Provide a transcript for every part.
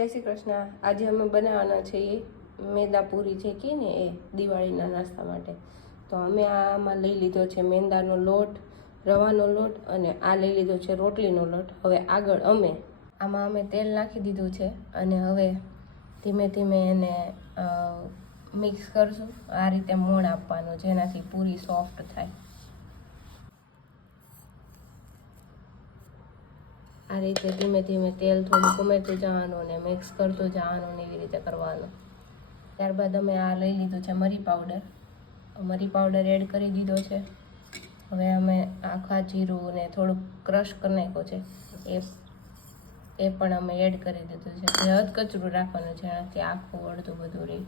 જય શ્રી કૃષ્ણ। આજે અમે બનાવવાના છીએ મેંદા પૂરી છે કે ને એ દિવાળીના નાસ્તા માટે। તો અમે આમાં લઈ લીધો છે મેંદાનો લોટ, રવાનો લોટ અને આ લઈ લીધો છે રોટલીનો લોટ। હવે આગળ અમે તેલ નાખી દીધું છે અને હવે ધીમે ધીમે એને મિક્સ કરશું। આ રીતે મોણ આપવાનું જેનાથી પૂરી સોફ્ટ થાય। આ રીતે ધીમે ધીમે તેલ થોડું ઉમેરતું જવાનું અને મિક્સ કરતું જવાનું ને એવી રીતે કરવાનું। ત્યારબાદ અમે આ લઈ લીધું છે મરી પાવડર એડ કરી દીધો છે। હવે અમે આખા જીરું ને થોડુંક ક્રશ કરી નાખ્યું છે એ પણ અમે એડ કરી દીધું છે। જે અધકચરું રાખવાનું છે જેનાથી આખું અડધું બધું રહે।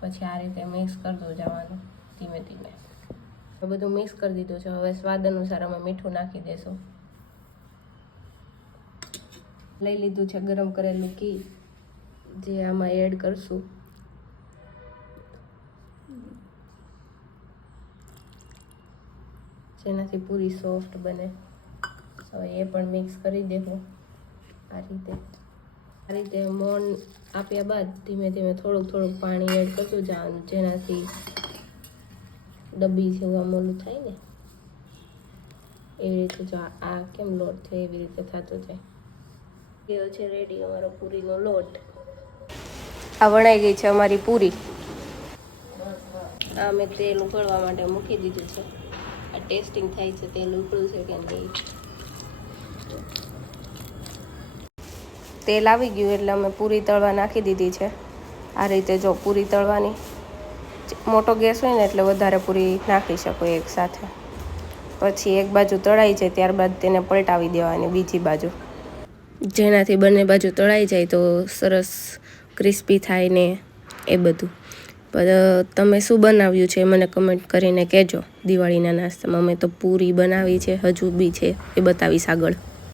પછી આ રીતે મિક્સ કરતું જવાનું ધીમે ધીમે। બધું મિક્સ કરી દીધું છે। હવે સ્વાદ અનુસાર અમે મીઠું નાખી દઈશું। લઈ લીધું છે ગરમ કરેલું ઘી જે આમાં એડ કરશું। જેનાથી પૂરી સોફ્ટ બને। હવે એ પણ મિક્સ કરી દેવું આ રીતે મોણ આપ્યા બાદ ધીમે ધીમે થોડુંક પાણી એડ કરતું જવાનું જેનાથી ડબ્બી જેવું મોલું થાય ને એવી રીતે। જો આ કેમ લોટ થાય એવી રીતે થતું જાય। ગયો છે રેડી અમારો પૂરીનો લોટ। આ વણાઈ ગઈ છે અમારી પૂરી। આ મેં તેલ ઉકળવા માટે મૂકી દીધું છે। આ ટેસ્ટિંગ થાય છે તેલ ઉકળ્યું છે કે નહીં। તેલ આવી ગયું એટલે અમે પૂરી તળવા નાખી દીધી છે। આ રીતે જો પૂરી તળવાની, મોટો ગેસ હોય ને એટલે વધારે પૂરી નાખી શકો એક સાથે। પછી એક બાજુ તળાઈ જાય ત્યારબાદ તેને પલટાવી દેવાની બીજી બાજુ, જેનાથી બંને બાજુ તળાઈ જાય તો સરસ ક્રિસ્પી થાય ને એ બધું। પણ તમે શું બનાવ્યું છે મને કમેન્ટ કરીને કહેજો દિવાળીના નાસ્તામાં। અમે તો પૂરી બનાવી છે, હજુ બી છે, એ બતાવીશ આગળ।